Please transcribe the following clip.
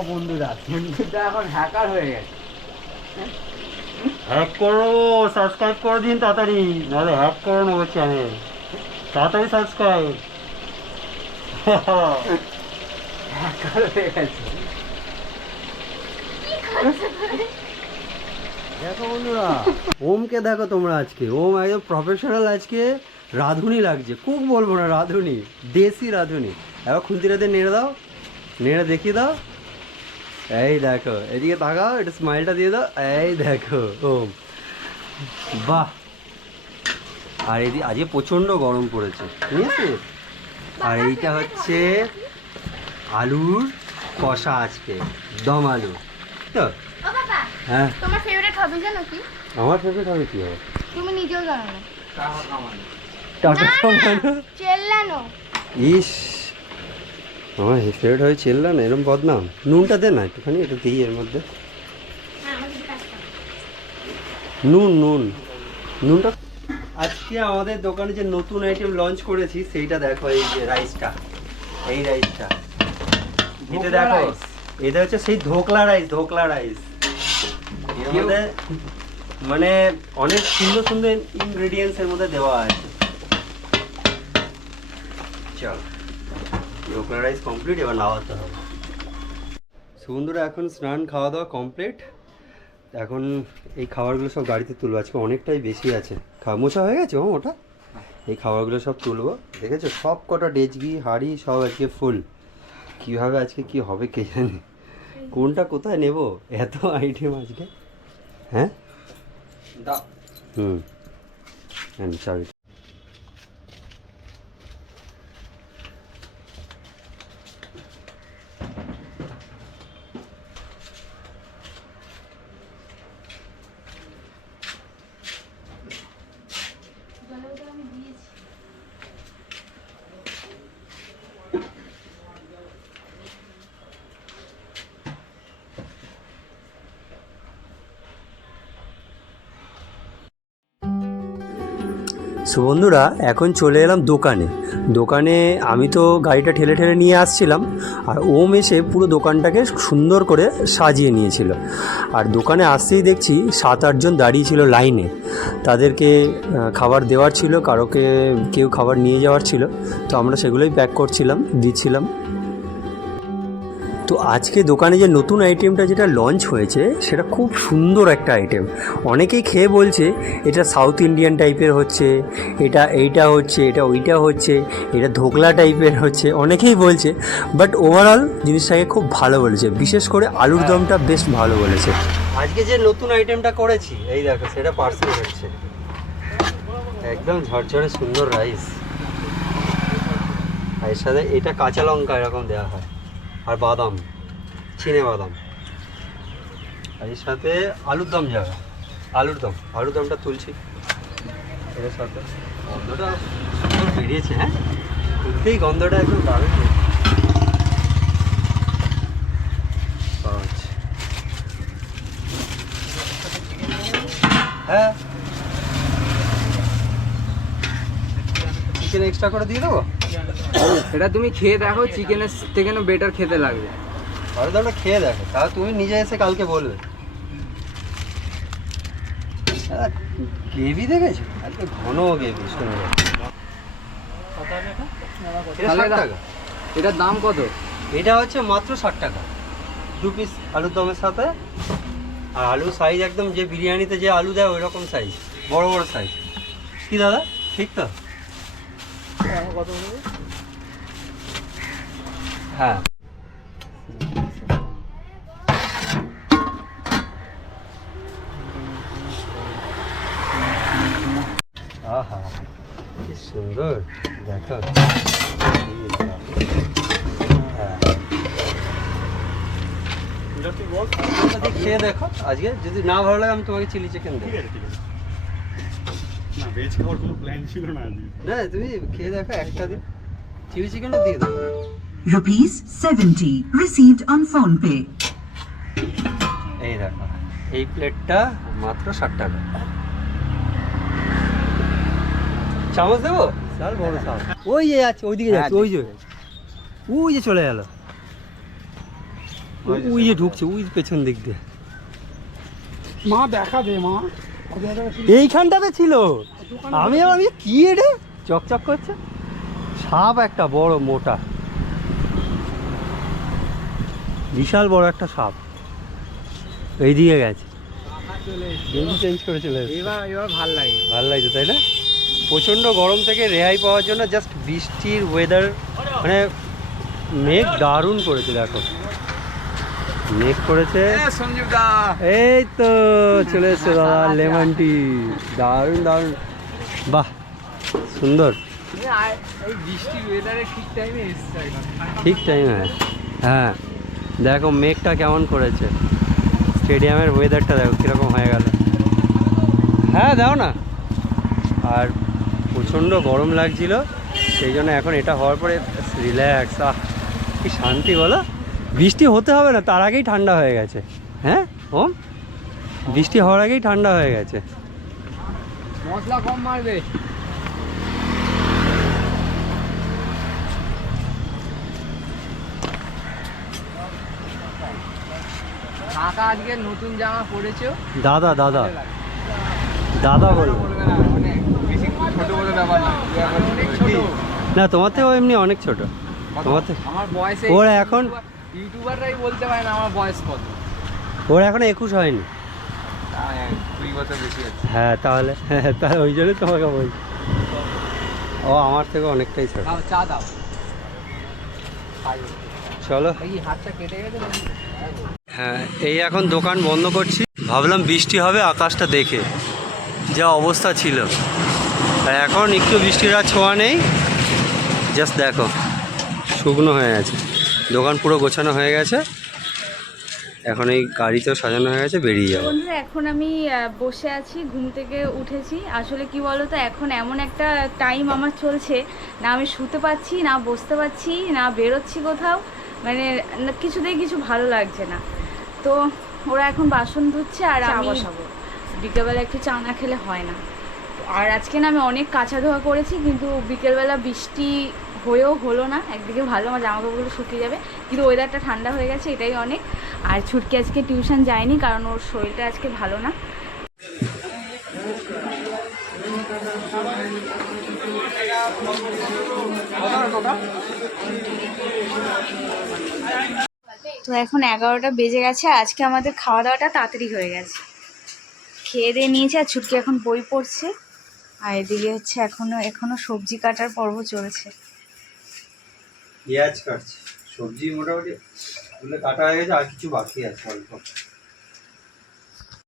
ও বন্ধুরা এখন হ্যাকার হয়ে গেছে। হ্যাক করো সাবস্ক্রাইব করে দিন তাড়াতাড়ি নাহলে হ্যাক করে নেব চ্যানেল তাড়াতাড়ি সাবস্ক্রাইব হ্যাকার হয়ে গেছে। দেখো বন্ধুরা ওমকে দেখো তোমরা আজকে। ওম একদম প্রফেশনাল আজকে। রাঁধুনি লাগছে। কুক বলব না রাঁধুনি। দেশি রাঁধুনি। এবার খুন্তিরাতে নেড়ে দাও নেড়ে দেখিয়ে দাও। এই দেখো এদিকে তাকাও একটু স্মাইলটা দিয়ে দাও। এই দেখো ও বাহ। আর এদিকে আজকে প্রচণ্ড গরম পড়েছে ঠিক আছে আর এইটা হচ্ছে আলুর কষা আজকে দম আলু। তো হ্যাঁ। তোমার ফেভারিট হবি জানো কি? আমার ফেভারিট হবে কি হবে? তুমি নিজেও জানো না। টাকা কামানো টাটা কামানো ইস। আমার ফেভারিট হয়ে চেল্লা না এরকম বদনাম। নুনটা দে না একটুখানি একটু দিই এর মধ্যে। নুন নুন। নুনটা আজকে আমাদের দোকানে যে নতুন আইটেম লঞ্চ করেছি সেইটা দেখো এই যে রাইসটা এই রাইসটা এটা দেখো এটা হচ্ছে সেই ধোকলা রাইস ধোকলা রাইস এর মধ্যে মানে অনেক সুন্দর সুন্দর ইনগ্রেডিয়েন্টস এর মধ্যে দেওয়া আছে। চল। ধোকলা রাইস কমপ্লিট এবার নামাতে হবে। সুন্দরা এখন স্নান খাওয়া দাওয়া কমপ্লিট এখন এই খাবারগুলো সব গাড়িতে তুলবো। আজকে অনেকটাই বেশি আছে। মোছা হয়ে গেছে ওটা এই খাবারগুলো সব তুলবো। দেখেছ? সব কটা ডেজগি হাড়ি সব আজকে ফুল কীভাবে আজকে কি হবে কে জানে? কোনটা কোথায় নেব? এত আইটেম আজকে। হ্যাঁ? হুম। চাবি বন্ধুরা, এখন চলে এলাম দোকানে। দোকানে আমি তো গাড়িটা ঠেলে ঠেলে নিয়ে আসছিলাম, আর ওম এসে পুরো দোকানটাকে সুন্দর করে সাজিয়ে নিয়েছিল। আর দোকানে আসতেই দেখছি সাত আটজন দাঁড়িয়ে ছিল লাইনে। তাদেরকে খাবার দেওয়ার ছিল, কারোকে কেউ খাবার নিয়ে যাওয়ার ছিল। তো আমরা সেগুলোই প্যাক করছিলাম, দিচ্ছিলাম। তো আজকে দোকানে যে নতুন আইটেমটা যেটা লঞ্চ হয়েছে সেটা খুব সুন্দর একটা আইটেম অনেকেই খেয়ে বলছে এটা সাউথ ইন্ডিয়ান টাইপের হচ্ছে এটা এইটা হচ্ছে এটা ওইটা হচ্ছে এটা ধোকলা টাইপের হচ্ছে অনেকেই বলছে বাট ওভারঅল জিনিসটাকে খুব ভালো বলেছে। বিশেষ করে আলুর দমটা বেশ ভালো বলেছে। আজকে যে নতুন আইটেমটা করেছি এই দেখো সেটা পার্সেল হচ্ছে। একদম ঝরঝরে সুন্দর রাইস আর এর সাথে এটা কাঁচা লঙ্কা এরকম দেওয়া হয়। আর বাদাম, চিনে বাদাম। এর সাথে আলুর দম যাবে আলুর দম। আলুর দমটা তুলছি। এর সাথে গন্ধটা সুন্দর বেরিয়েছে হ্যাঁ? সত্যিই গন্ধটা একদম দারুণ আচ্ছা। হ্যাঁ? চিকেন এক্সট্রা করে দিয়ে দেবো? এটা তুমি খেয়ে দেখো চিকেনের থেকে বেটার খেতে লাগবে। আরে দামটা খেয়ে দেখো। তাহলে তুমি নিজে এসে কালকে বলবে। গ্রেভি দেখেছ? একদম ঘন গ্রেভি সুন্দর এটার দাম কত? এটা হচ্ছে মাত্র ষাট টাকা। দু পিস আলুর দমের সাথে। আর আলু সাইজ একদম যে বিরিয়ানিতে যে আলু দেয় ওই রকম সাইজ বড় বড় সাইজ কি দাদা? ঠিক তো? হ্যাঁ। আহা কি সুন্দর। দেখো। হ্যাঁ। যদি খেয়ে দেখো। আজকে যদি না ভালো লাগে আমি তোমাকে চিলি চিকেন দেবো। না ভেজ খাওয়ার কোনো প্ল্যান ছিল না না তুমি খেয়ে দেখো একটা দিন। চিলি চিকেনটা দিয়ে দেবো Rupees 70 received on phone pay. এই দেখো এই প্লেটটা মাত্র ষাট টাকা। চামচ দেবো? স্যার বড় স্যার। ওই যে আছে ওইদিকে যাচ্ছে ওই যে। ওই যে চলে গেল। ওই যে ঢুকছে ওই পেছন দিক দিয়ে। মা দেখা দে মা। এইখানটাতে ছিল। আমি আমি কি এটা? চকচক করছে? সাপ একটা বড় মোটা। বিশাল বড় একটা সাপ। এইদিকে গেছে। গেঞ্জি চেঞ্জ করে চলে এবার এবার ভালো লাগে। ভালো লাগছে তাই না? প্রচণ্ড গরম থেকে রেহাই পাওয়ার জন্য জাস্ট বৃষ্টির ওয়েদার মানে মেঘ দারুণ করেছে দেখো মেঘ করেছে। সঞ্জীব দা। এই তো চলে এসছে দাদা লেমন টি। দারুণ দারুণ। বাহ সুন্দর। ঠিক টাইমে হ্যাঁ দেখো মেঘটা কেমন করেছে। স্টেডিয়ামের ওয়েদারটা দেখো কীরকম হয়ে গেল। হ্যাঁ দাও না। আর প্রচণ্ড গরম লাগছিল সেই জন্য এখন এটা হওয়ার পরে রিল্যাক্স আহ কি শান্তি বলো। বৃষ্টি হতে হবে না তার আগেই ঠান্ডা হয়ে গেছে। হ্যাঁ ওম? বৃষ্টি হওয়ার আগেই ঠান্ডা হয়ে গেছে। মশলা কম মারবে। কাকা আজকে নতুন জামা পরেছো? দাদা দাদা। দাদা বলব। না তোমার থেকেও এমনি অনেক ছোট। তোমার থেকে আমার বয়সে ওর এখন- ইউটিউবাররাই বলতে পারে না আমার বয়স কত। ওর এখন একুশ হয়নি। কুড়ি বছর বেশি আছে। হ্যাঁ তাহলে হ্যাঁ তাহলে ওই জন্যই তোমাকে বলছি। ও আমার থেকে অনেকটাই ছোট। চা দাও। চলো? হ্যাঁ এই এখন দোকান বন্ধ করছি। ভাবলাম বৃষ্টি হবে আকাশটা দেখে। যা অবস্থা ছিল। আর এখন একটু বৃষ্টির আর ছোঁয়া নেই। জাস্ট দেখো শুকনো হয়ে গেছে দোকান পুরো গোছানো হয়ে গেছে। এখন এই গাড়িতেও সাজানো হয়ে গেছে বেরিয়ে যাব। বন্ধুরা এখন আমি বসে আছি ঘুম থেকে উঠেছি। আসলে কি বলতো এখন এমন একটা টাইম আমার চলছে না আমি শুতে পারছি না বসতে পারছি না বেরোচ্ছি কোথাও। মানে কিছুতেই কিছু ভালো লাগছে না। তো ওরা এখন বাসন ধুচ্ছে আর আমি বসাবো। বিকেলবেলা একটু চা না খেলে হয় না। আর আজকে না আমি অনেক কাঁচা ধোয়া করেছি কিন্তু বিকেলবেলা বৃষ্টি হয়েও হলো না, একদিকে ভালো, আমার জামা কাপড়গুলো শুকিয়ে যাবে, কিন্তু ওয়েদারটা ঠান্ডা হয়ে গেছে, এটাই অনেক। আর ছুটকি আজকে টিউশন যায়নি, কারণ ওর শরীরটা আজকে ভালো না। তো এখন এগারোটা বেজে গেছে আজকে আমাদের খাওয়া দাওয়াটা তাড়াতাড়ি হয়ে গেছে। খেয়ে দিয়ে নিয়েছে, আর ছুটকি এখন বই পড়ছে, আর এদিকে হচ্ছে এখনও এখনও সবজি কাটার পর্ব চলছে। পেঁয়াজ কাটছি। সবজি মোটামুটি কাটা হয়ে গেছে আর কিছু বাকি আছে অল্প।